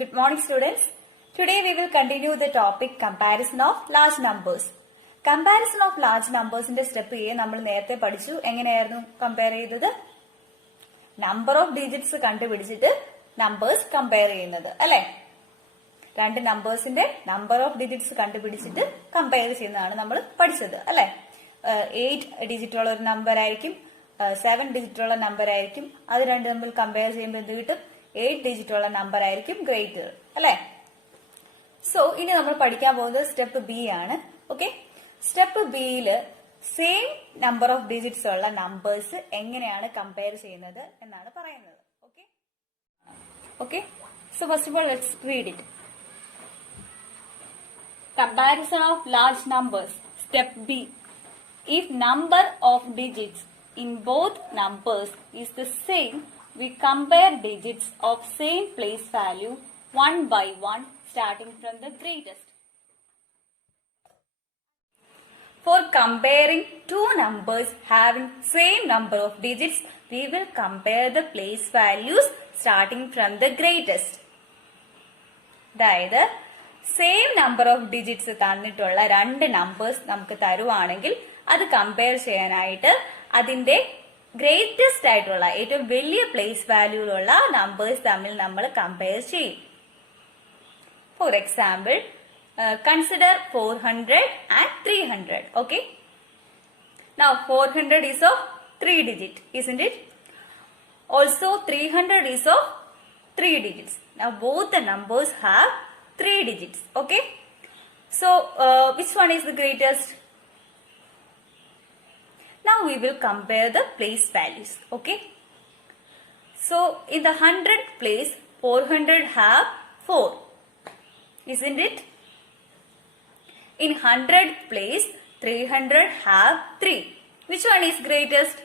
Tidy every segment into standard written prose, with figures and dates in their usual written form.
Good morning, students. Today we will continue the topic comparison of large numbers. Comparison of large numbers in the step A നമ്മൾ നേരത്തെ പഠിച്ചു. എങ്ങനെയായിരുന്നു compare ചെയ്തത്? Number of digits കണ്ടുപിടിച്ചിട്ട് numbers compare ചെയ്യുന്നത് അല്ലെ? രണ്ട് നമ്പേഴ്സിന്റെ നമ്പർ ഓഫ് ഡിജിറ്റ്സ് കണ്ടുപിടിച്ചിട്ട് കമ്പയർ ചെയ്യുന്നതാണ് നമ്മൾ പഠിച്ചത് അല്ലെ? 8 ഡിജിറ്റ് ഉള്ള ഒരു നമ്പർ ആയിരിക്കും, 7 ഡിജിറ്റ് ഉള്ള നമ്പർ ആയിരിക്കും. അത് രണ്ടും തമ്മിൽ കമ്പയർ ചെയ്യുമ്പോൾ എന്ത് കിട്ടും? 8 ഡിജിറ്റ് ഉള്ള നമ്പർ ആയിരിക്കും ഗ്രേറ്റർ അല്ലെ? സോ ഇനി നമ്മൾ പഠിക്കാൻ പോകുന്നത് സ്റ്റെപ്പ് ബി ആണ്. ഓക്കെ, സ്റ്റെപ്പ് ബിയില് സെയിം നമ്പർ ഓഫ് ഡിജിറ്റ്സ് ഉള്ള നമ്പേഴ്സ് എങ്ങനെയാണ് കമ്പയർ ചെയ്യുന്നത് എന്നാണ് പറയുന്നത്. Okay okay so first of all let's read it. Comparison of large numbers. Step B. If number of digits in both numbers is the same, we compare digits of same place value one by one starting from the greatest. For comparing two numbers having same number of digits, we will compare the place values starting from the greatest. അതായത് same number of digits തന്നിട്ടുള്ള രണ്ട് നമ്പേഴ്സ് നമുക്ക് തരുവാണെങ്കിൽ അത് കമ്പയർ ചെയ്യാനായിട്ട് അതിന്റെ ഗ്രേറ്റസ്റ്റ് ആയിട്ടുള്ള ഏറ്റവും വലിയ പ്ലേസ് വാല്യൂലുള്ള നമ്പേഴ്സ് തമ്മിൽ നമ്മൾ കമ്പയർ ചെയ്യും. ഫോർ എക്സാമ്പിൾ, കൺസിഡർ 400 and 300. Okay, now 400 is of 3 digit, isn't it? Also 300 is of 3 digits. Now both the numbers have 3 digits. Okay, so which one is the greatest? Now we will compare the place values. Okay, so in the 100th place 400 have 4, isn't it? In 100th place 300 have 3. Which one is greatest?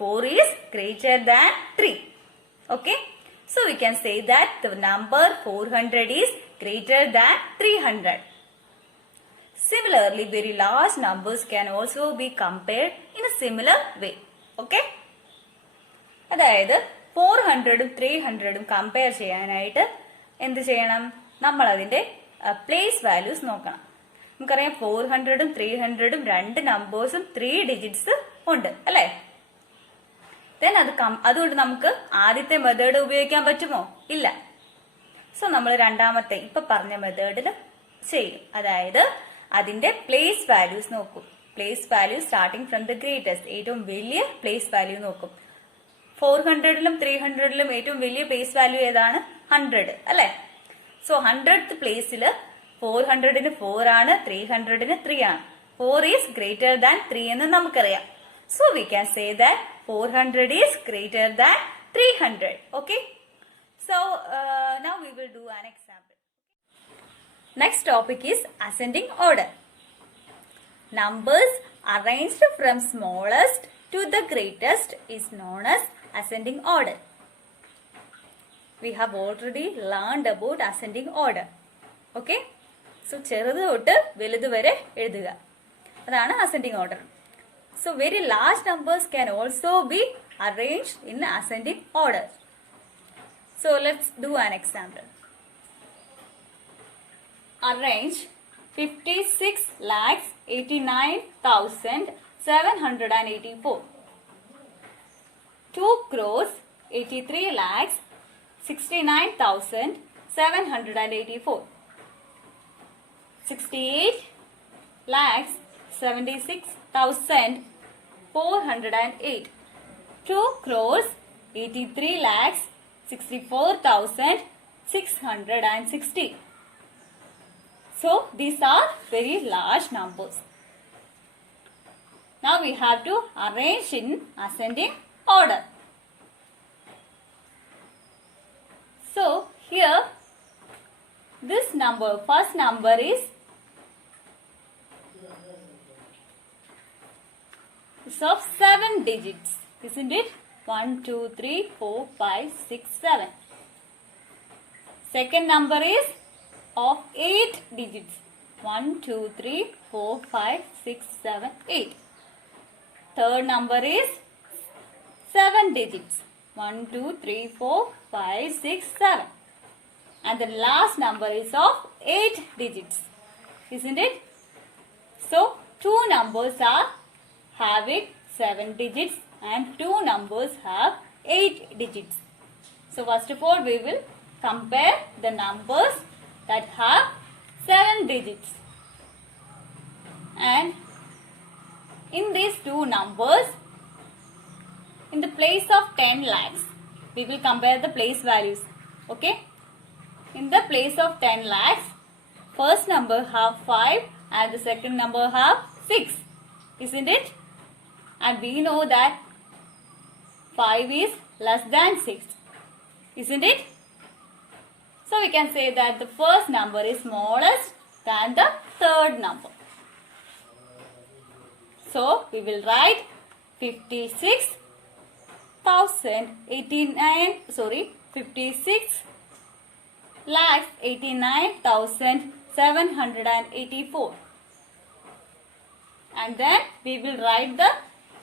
4 is greater than 3. Okay, so we can say that the number 400 is greater than 300. Similarly, very large numbers can also be compared in a similar way. Okay? അതായത് 400ഉം 300ഉം കമ്പയർ ചെയ്യാനായിട്ട് എന്ത് ചെയ്യണം? നമ്മൾ അതിന്റെ place values നോക്കണം. നമുക്കറിയാം 400ഉം 300ഉം രണ്ട് നമ്പേഴ്സും 3 ഡിജിറ്റ്സ് ഉണ്ട് അല്ലെ? അതുകൊണ്ട് നമുക്ക് ആദ്യത്തെ മെത്തേഡ് ഉപയോഗിക്കാൻ പറ്റുമോ? ഇല്ല. സോ നമ്മൾ രണ്ടാമത്തെ ഇപ്പൊ പറഞ്ഞ മെത്തേഡിൽ ചെയ്യും. അതായത് അതിന്റെ പ്ലേസ് വാല്യൂസ് നോക്കും. Place value starting from the greatest, ഏറ്റവും വലിയ പ്ലേസ് വാല്യൂ നോക്കും. 400ലും 300ലും ഏറ്റവും വലിയ പ്ലേസ് വാല്യൂ ഏതാണ്? 100 അല്ലെ? സോ 100th പ്ലേസില് 400ന് 4 ആണ്, 300ന് 3 ആണ്. 4 ഈസ് ഗ്രേറ്റർ ദാൻ 3 എന്ന് നമുക്കറിയാം. So we can say that 400 is greater than 300. Okay, so now we will do an example. Next topic is ascending order. Numbers arranged from smallest to the greatest is known as ascending order. We have already learned about ascending order. Okay? So, ചെറുത് തൊട്ട് വലുത് വരെ എഴുതുക. അതാണ് ascending order. So, very large numbers can also be arranged in ascending order. So, let's do an example. Arrange 56,89,784, 2 crores 83,69,784, 68,76,408, 2 crores 83,64,660. So these are very large numbers. Now we have to arrange in ascending order. So here this number, first number is of 7 digits, isn't it? 1, 2, 3, 4, 5, 6, 7. Second number is of 8 digits. 1, 2, 3, 4, 5, 6, 7, 8. Third number is 7 digits. 1, 2, 3, 4, 5, 6, 7. and the last number is of 8 digits, isn't it? So two numbers are having 7 digits and two numbers have 8 digits. So first of all we will compare the numbers that have 7 digits. And in these two numbers, in the place of 10 lakhs, we will compare the place values. Okay? In the place of 10 lakhs, first number have 5 and the second number have 6. Isn't it? And we know that 5 is less than 6. Isn't it? So we can say that the first number is smallest than the third number. So we will write 56 lakhs 89,784. And then we will write the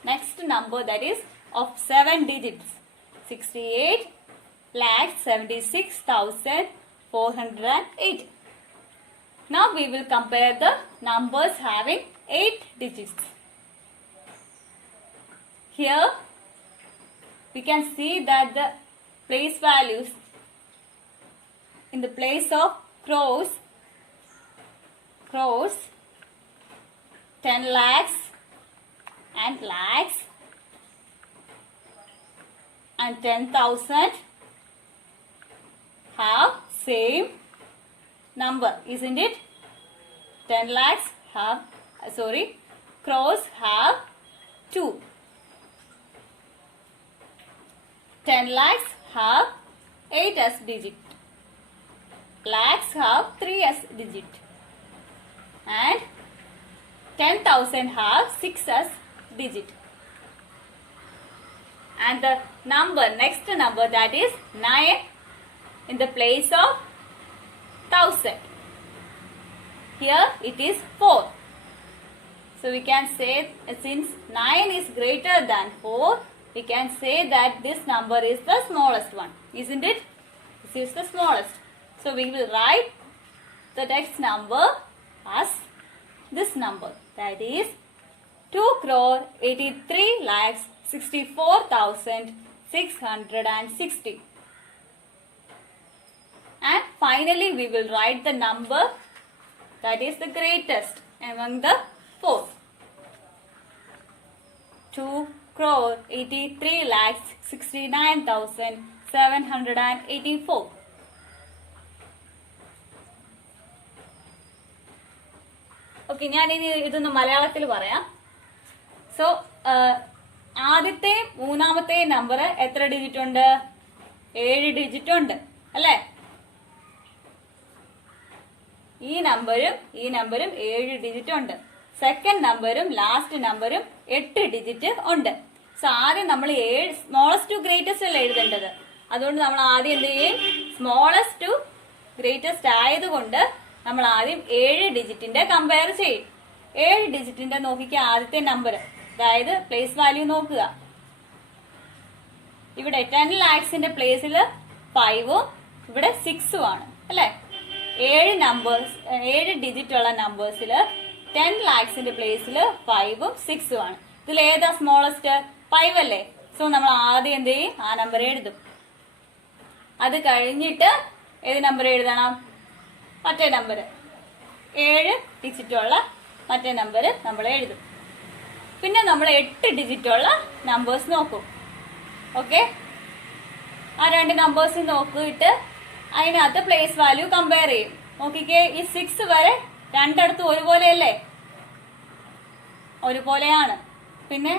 next number that is of 7 digits, 68 lakhs 76,408. Now we will compare the numbers having 8 digits. Here we can see that the place values in the place of crores 10 lakhs and lakhs and 10,000 have same number, isn't it? 10 lakhs have, crores have 2. 10 lakhs have 8 as digit. Lakhs have 3 as digit. And 10,000 have 6 as digit. And the next number that is 9 in the place of 1000. Here it is 4. So we can say since 9 is greater than 4, we can say that this number is the smallest one, isn't it? This is the smallest. So we will write the next number as this number, that is 2,83,64,660. And finally we will write the number that is the greatest among the 4. 2,83,69,784. ഓക്കെ, ഞാൻ ഇനി ഇതൊന്ന് മലയാളത്തിൽ പറയാം. സോ ആദ്യത്തെ മൂന്നാമത്തെ നമ്പർ എത്ര ഡിജിറ്റ് ഉണ്ട്? 7 ഡിജിറ്റ് ഉണ്ട് അല്ലേ? ഈ നമ്പരും 7 ഡിജിറ്റ് ഉണ്ട്. സെക്കൻഡ് നമ്പരും ലാസ്റ്റ് നമ്പരും 8 ഡിജിറ്റ് ഉണ്ട്. സോ ആദ്യം നമ്മൾ സ്മോളസ്റ്റ് ടു ഗ്രേറ്റസ്റ്റ് അല്ലേ എഴുതേണ്ടത്. അതുകൊണ്ട് നമ്മൾ ആദ്യം എന്ത് ചെയ്യും? സ്മോളസ്റ്റ് ടു ഗ്രേറ്റസ്റ്റ് ആയതുകൊണ്ട് നമ്മൾ ആദ്യം 7 ഡിജിറ്റിന്റെ കമ്പയർ ചെയ്യും. 7 ഡിജിറ്റിന്റെ നോക്കിക്കുക ആദ്യത്തെ നമ്പർ, അതായത് പ്ലേസ് വാല്യൂ നോക്കുക. ഇവിടെ 10 ലാക്സിന്റെ പ്ലേസിൽ 5ഉം ഇവിടെ 6ഉം ആണ് അല്ലെ? 7 ഡിജിറ്റ് ഉള്ള നമ്പേഴ്സിൽ 10 ലാക്സിന്റെ പ്ലേസിൽ 5ഉം 6ഉം ആണ്. ഇതിൽ ഏതാ സ്മോളസ്റ്റ്? 5 അല്ലേ? സോ നമ്മൾ ആദ്യം എന്ത് ചെയ്യും? ആ നമ്പർ എഴുതും. അത് കഴിഞ്ഞിട്ട് ഏത് നമ്പർ എഴുതണം? മറ്റേ നമ്പർ 7 ഡിജിറ്റ് ഉള്ള മറ്റേ നമ്പർ നമ്മൾ എഴുതും. പിന്നെ നമ്മൾ 8 ഡിജിറ്റ് ഉള്ള നമ്പേഴ്സ് നോക്കും. ഓക്കെ, ആ 2 നമ്പേഴ്സ് നോക്കിയിട്ട് അതിനകത്ത് പ്ലേസ് വാല്യൂ കമ്പയർ ചെയ്യും. നോക്കിക്കേ, ഈ 6 വരെ രണ്ടിടത്തും ഒരുപോലെയല്ലേ? ഒരുപോലെയാണ്. പിന്നെ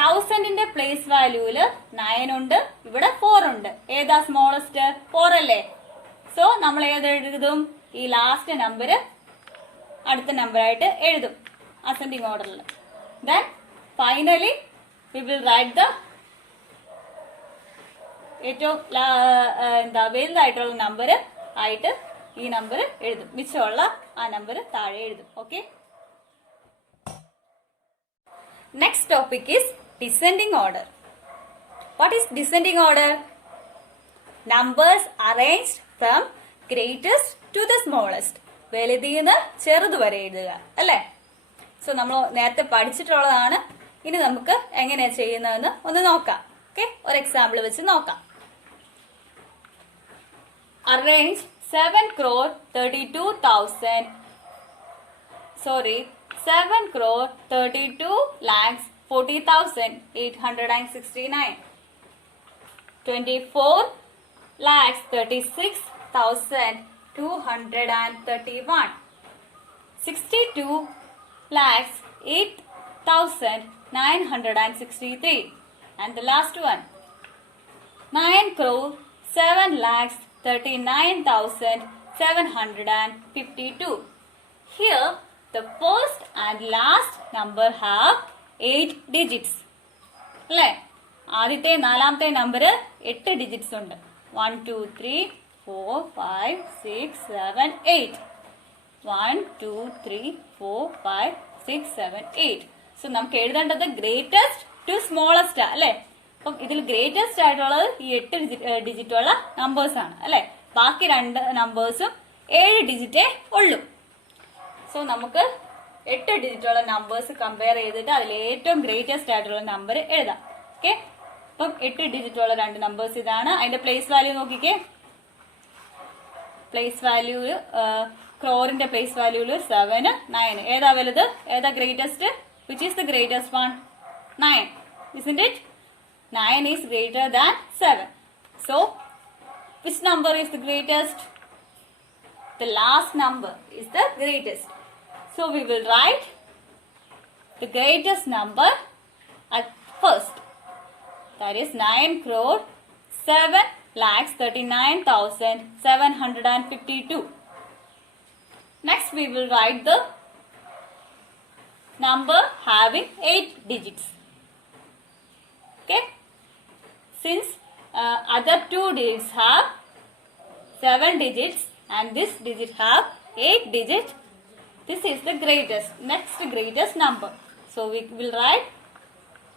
1000ന്റെ പ്ലേസ് വാല്യൂല് 9 ഉണ്ട്, ഇവിടെ 4 ഉണ്ട്. ഏതാ സ്മോളസ്റ്റ്? 4 അല്ലേ? സോ നമ്മൾ ഏത് എഴുതും? ഈ ലാസ്റ്റ് നമ്പർ അടുത്ത നമ്പറായിട്ട് എഴുതും അസെൻഡിങ് ഓർഡറിൽ. Then finally we will write the ഏറ്റവും വലുതായിട്ടുള്ള നമ്പർ ആയിട്ട് ഈ നമ്പർ എഴുതും. മിച്ചമുള്ള ആ നമ്പർ താഴെ എഴുതും. Okay, next topic is descending order. What is descending order? Numbers arranged from greatest to the smallest. വലുതീന്ന് ചെറുത് വരെ എഴുതുക അല്ലെ. സോ നമ്മൾ നേരത്തെ പഠിച്ചിട്ടുള്ളതാണ്. ഇനി നമുക്ക് എങ്ങനെയാ ചെയ്യുന്നതെന്ന് ഒന്ന് നോക്കാം. ഓക്കെ, ഒരു എക്സാമ്പിൾ വെച്ച് നോക്കാം. അറേഞ്ച് 7,32,40,869. 24,36,231. 62,08,963. And the last one, 9,07,39,752. Here the first and last number have 8 digits. അല്ലേ, ആദ്യത്തെ നാലാമത്തെ നമ്പർ 8 ഡിജിറ്റ്സ് ഉണ്ട്. 1 2 3 4 5 6 7 8. 1 2 3 4 5 6 7 8. സോ നമുക്ക് എഴുതേണ്ടത് ഗ്രേറ്റസ്റ്റ് ടു സ്മോളസ്റ്റ് അല്ലെ. അപ്പം ഇതിൽ ഗ്രേറ്റസ്റ്റ് ആയിട്ടുള്ളത് ഈ 8 ഡിജിറ്റ് ഉള്ള നമ്പേഴ്സ് ആണ് അല്ലെ. ബാക്കി 2 നമ്പേഴ്സും 7 ഡിജിറ്റേ ഉള്ളൂ. സോ നമുക്ക് 8 ഡിജിറ്റ് ഉള്ള നമ്പേഴ്സ് കമ്പയർ ചെയ്തിട്ട് അതിൽ ഏറ്റവും ഗ്രേറ്റസ്റ്റ് ആയിട്ടുള്ള നമ്പർ എഴുതാം. ഓക്കെ, അപ്പം 8 ഡിജിറ്റ് ഉള്ള 2 നമ്പേഴ്സ് ഇതാണ്. അതിന്റെ പ്ലേസ് വാല്യൂ നോക്കിക്കേ. പ്ലേസ് വാല്യൂ ക്രോറിന്റെ പ്ലേസ് വാല്യൂല് 7 9. ഏതാ വലുത്, ഏതാ greatest? Which is the greatest one? 9, isn't it? 9 is greater than 7. So which number is the greatest? The last number is the greatest. So we will write the greatest number at first. That is 9,07,39,752. Next we will write the number having 8 digits. Okay. Since other 2 digits have 7 digits and this digit have 8 digits, this is the next greatest number. So we will write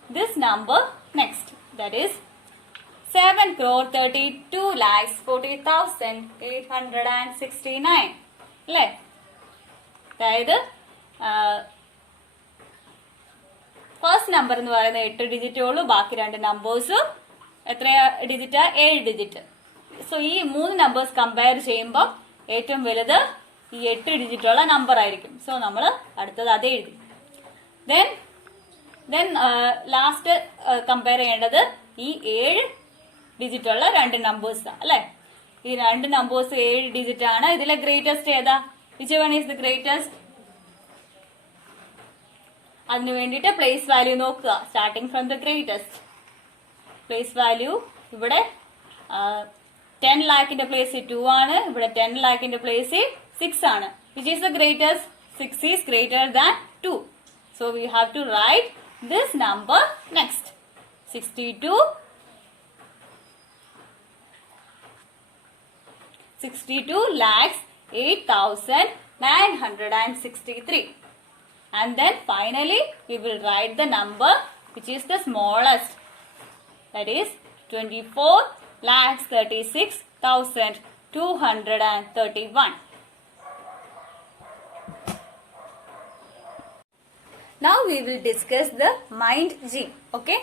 this number next. That is 7,32,40,869. അല്ലേ, അതായത് first number എന്ന് പറയുന്നത് 8 ഡിജിറ്റേ ഉള്ളൂ. ബാക്കി 2 നമ്പേഴ്സും എത്ര ഡിജിറ്റാ? 7 ഡിജിറ്റ്. സോ ഈ 3 നമ്പേഴ്സ് കമ്പയർ ചെയ്യുമ്പോൾ ഏറ്റവും വലുത് ഈ 8 ഡിജിറ്റ് ഉള്ള നമ്പർ ആയിരിക്കും. സോ നമ്മൾ അടുത്തത് അതേ എഴുതി. ദെൻ ലാസ്റ്റ് കമ്പയർ ചെയ്യേണ്ടത് ഈ 7 ഡിജിറ്റ് ഉള്ള 2 നമ്പേഴ്സ് അല്ലെ. ഈ 2 നമ്പേഴ്സ് 7 ഡിജിറ്റ് ആണ്. ഇതിലെ ഗ്രേറ്റസ്റ്റ് ഏതാ? Which one is the greatest? അതിനു വേണ്ടിയിട്ട് പ്ലേസ് വാല്യൂ നോക്കുക. Starting from the greatest. Place value ഇവിടെ 10 lakhന്റെ പ്ലേസ് 2 ആണ്. ഇവിടെ 10 lakhന്റെ പ്ലേസ് 6 ആണ്. Which is the greatest? 6 is greater than 2. So we have to write this number next. 62 lakhs 8,963. And then finally we will write the number which is the smallest. That is 24,36,231. Now we will discuss the mind gene. Okay,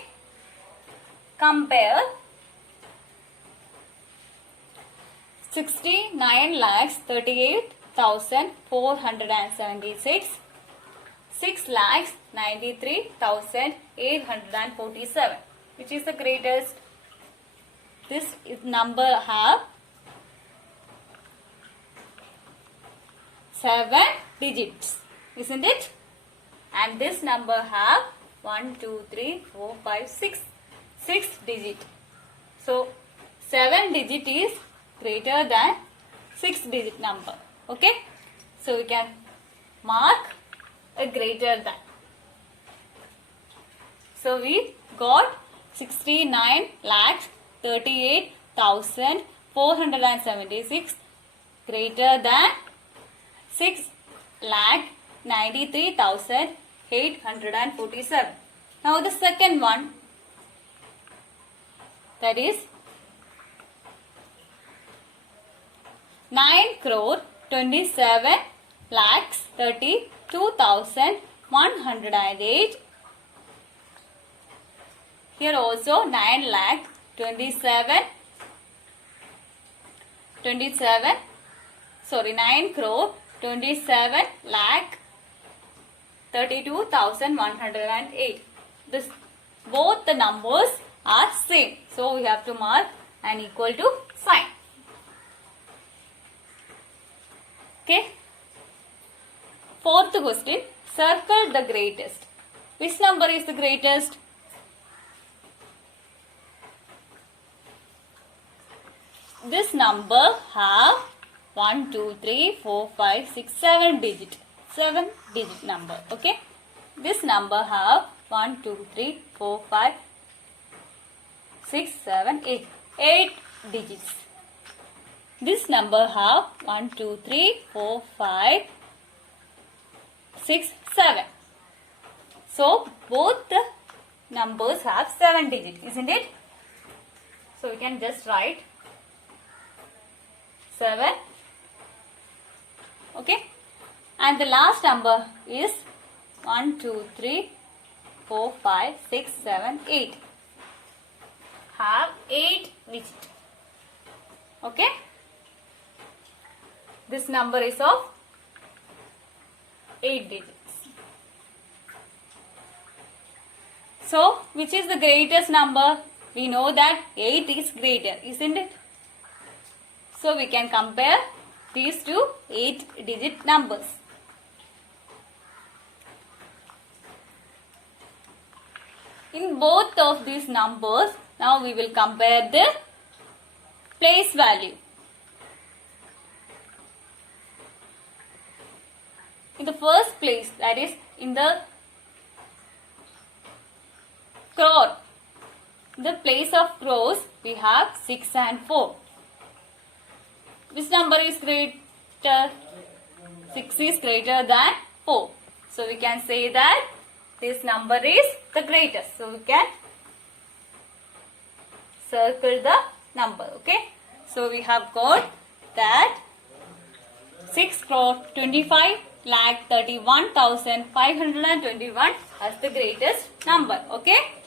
compare 69,38,476, 6,93,847. Which is the greatest? This number have 7 digits, isn't it? And this number have 1 2 3 4 5 6 digit. So 7 digit is greater than 6 digit number. Okay, so we can mark a greater than. So we got 69,38,476 greater than 6,93,847. Now the second one, that is 9 crore 27 lakhs 32,108. Here also 9 lakh 9 crore 27 lakh 32,108. This both the numbers are same, so we have to mark an equal to sign. Okay. Fourth question, circle the greatest. Which number is the greatest? This number have 1, 2, 3, 4, 5, 6, 7 digit. 7 digit number. Okay. This number have 1, 2, 3, 4, 5, 6, 7, 8. 8 digits. This number have 1, 2, 3, 4, 5, 6, 7. So both the numbers have 7 digits, isn't it? So we can just write 7. Okay. And the last number is 1, 2, 3, 4, 5, 6, 7, 8. Have 8 digits. Okay. This number is of 8 digits. So, which is the greatest number? We know that 8 is greater, isn't it? So, we can compare these two 8-digit numbers. In both of these numbers, now we will compare the place value. In the first place, that is in the crore, the place of crores, we have 6 and 4. Which number is greater? 6 is greater than 4. So we can say that this number is the greatest. So we can circle the number. Okay. So we have got that 6 crore 25 lakh 31,521 as the greatest number. Okay.